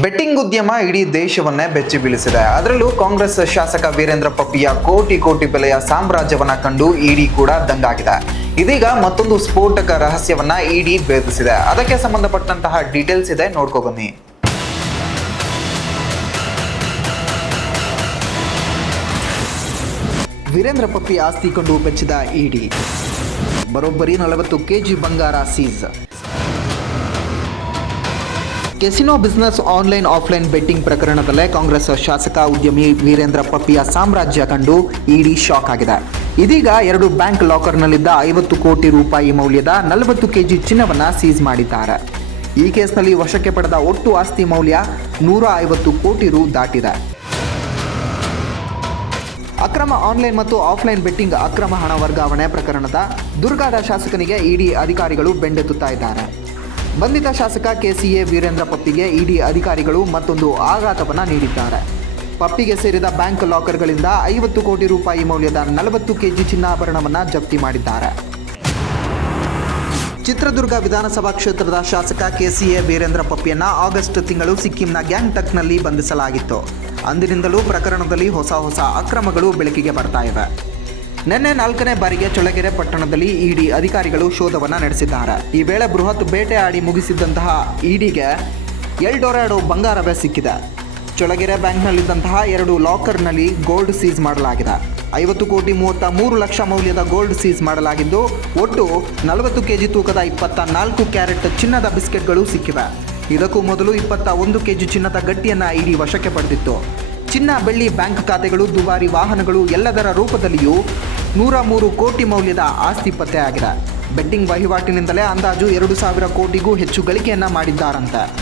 Betting ಉದ್ಯಮ ಇಡೀ ದೇಶವನ್ನೇ ಬೆಚ್ಚಿ ಬೀಳಿಸಿದೆ. ಅದರಲ್ಲೂ ಕಾಂಗ್ರೆಸ್ ಶಾಸಕ ವೀರೇಂದ್ರ ಪಪ್ಪಿಯ ಕೋಟಿ ಕೋಟಿ ಬೆಲೆಯ ಸಾಮ್ರಾಜ್ಯವನ್ನ ಕಂಡು ಇಡಿ ಕೂಡ ದಂಗಾಗಿದೆ. ಇದೀಗ ಮತ್ತೊಂದು ಸ್ಫೋಟಕ ರಹಸ್ಯವನ್ನ ಇಡಿ ಭೇದಿಸಿದೆ. ಅದಕ್ಕೆ ಸಂಬಂಧಪಟ್ಟಂತಹ ಡೀಟೇಲ್ಸ್ ಇದೆ, ನೋಡ್ಕೊ ಬನ್ನಿ. ವೀರೇಂದ್ರ ಪಪ್ಪಿ ಆಸ್ತಿ ಕಂಡು ಬೆಚ್ಚಿದ ಇಡಿ. ಬರೋಬ್ಬರಿ 40 ಕೆಜಿ ಬಂಗಾರ seize. Casino business online offline betting ಪ್ರಕರಣದಲ್ಲೇ ಕಾಂಗ್ರೆಸ್ ಶಾಸಕ ಉದ್ಯಮಿ ವೀರೇಂದ್ರ ಪಪ್ಪಿಯ ಸಾಮ್ರಾಜ್ಯ ಕಂಡು ಇಡಿ ಶಾಕ್ ಆಗಿದೆ. ಇದೀಗ 2 ಬ್ಯಾಂಕ್ ಲಾಕರ್ನಲ್ಲಿದ್ದ 50 ಕೋಟಿ ರೂಪಾಯಿ ಮೌಲ್ಯದ 40 ಕೆಜಿ ಚಿನ್ನವನ್ನು ಸೀಸ್ ಮಾಡಿದ್ದಾರೆ. ಈ ಕೇಸ್ನಲ್ಲಿ ವಶಕ್ಕೆ ಪಡೆದ ಒಟ್ಟು ಆಸ್ತಿ ಮೌಲ್ಯ 150 ಕೋಟಿ ರು ದಾಟಿದೆ. ಅಕ್ರಮ ಆನ್ಲೈನ್ ಮತ್ತು ಆಫ್ಲೈನ್ ಬೆಟ್ಟಿಂಗ್ ಅಕ್ರಮ ಹಣ ವರ್ಗಾವಣೆ ಪ್ರಕರಣದ ದುರ್ಗಾದ ಶಾಸಕನಿಗೆ ಇಡಿ ಅಧಿಕಾರಿಗಳು ಬೆಂಡೆತ್ತುತ್ತಾ ಇದ್ದಾರೆ. ಬಂಧಿತ ಶಾಸಕ ಕೆಸಿಎ ವೀರೇಂದ್ರ ಪಪ್ಪಿಗೆ ಇಡಿ ಅಧಿಕಾರಿಗಳು ಮತ್ತೊಂದು ಆಘಾತವನ್ನು ನೀಡಿದ್ದಾರೆ. ಪಪ್ಪಿಗೆ ಸೇರಿದ ಬ್ಯಾಂಕ್ ಲಾಕರ್ಗಳಿಂದ 50 ಕೋಟಿ ರೂಪಾಯಿ ಮೌಲ್ಯದ 40 ಕೆಜಿ ಚಿನ್ನಾಭರಣವನ್ನು ಜಪ್ತಿ ಮಾಡಿದ್ದಾರೆ. ಚಿತ್ರದುರ್ಗ ವಿಧಾನಸಭಾ ಕ್ಷೇತ್ರದ ಶಾಸಕ ಕೆಸಿಎ ವೀರೇಂದ್ರ ಪಪ್ಪಿಯನ್ನು ಆಗಸ್ಟ್ ತಿಂಗಳು ಸಿಕ್ಕಿಂನ ಗ್ಯಾಂಗ್ಟಕ್ನಲ್ಲಿ ಬಂಧಿಸಲಾಗಿತ್ತು. ಅಂದಿನಿಂದಲೂ ಪ್ರಕರಣದಲ್ಲಿ ಹೊಸ ಅಕ್ರಮಗಳು ಬೆಳಕಿಗೆ ಬರ್ತಾ ಇವೆ. ನಿನ್ನೆ 4ನೇ ಬಾರಿಗೆ ಚಳ್ಳಕೆರೆ ಪಟ್ಟಣದಲ್ಲಿ ಇಡಿ ಅಧಿಕಾರಿಗಳು ಶೋಧವನ್ನು ನಡೆಸಿದ್ದಾರೆ. ಈ ವೇಳೆ ಬೃಹತ್ ಬೇಟೆ ಆಡಿ ಮುಗಿಸಿದ್ದಂತಹ ಇಡಿಗೆ ಎಲ್ಡೊರಾಡೋ ಬಂಗಾರವೇ ಸಿಕ್ಕಿದೆ. ಚಳ್ಳಕೆರೆ ಬ್ಯಾಂಕ್ನಲ್ಲಿದ್ದಂತಹ 2 ಲಾಕರ್ನಲ್ಲಿ ಗೋಲ್ಡ್ ಸೀಸ್ ಮಾಡಲಾಗಿದೆ. 50 ಕೋಟಿ 33 ಲಕ್ಷ ಮೌಲ್ಯದ ಗೋಲ್ಡ್ ಸೀಸ್ ಮಾಡಲಾಗಿದ್ದು, ಒಟ್ಟು 40 ಕೆಜಿ ತೂಕದ 24 ಕ್ಯಾರೆಟ್ ಚಿನ್ನದ ಬಿಸ್ಕೆಟ್ಗಳು ಸಿಕ್ಕಿವೆ. ಇದಕ್ಕೂ ಮೊದಲು 21 ಕೆಜಿ ಚಿನ್ನದ ಗಟ್ಟಿಯನ್ನು ಇಡಿ ವಶಕ್ಕೆ ಪಡೆದಿತ್ತು. ಚಿನ್ನ, ಬೆಳ್ಳಿ, ಬ್ಯಾಂಕ್ ಖಾತೆಗಳು, ದುಬಾರಿ ವಾಹನಗಳು ಎಲ್ಲದರ ರೂಪದಲ್ಲಿಯೂ 103 ಕೋಟಿ ಮೌಲ್ಯದ ಆಸ್ತಿ ಪತ್ತೆಯಾಗಿದೆ. ಬೆಟ್ಟಿಂಗ್ ವಹಿವಾಟಿನಿಂದಲೇ ಅಂದಾಜು 2,000 ಕೋಟಿಗೂ ಹೆಚ್ಚು ಗಳಿಕೆಯನ್ನು ಮಾಡಿದ್ದಾರಂತೆ.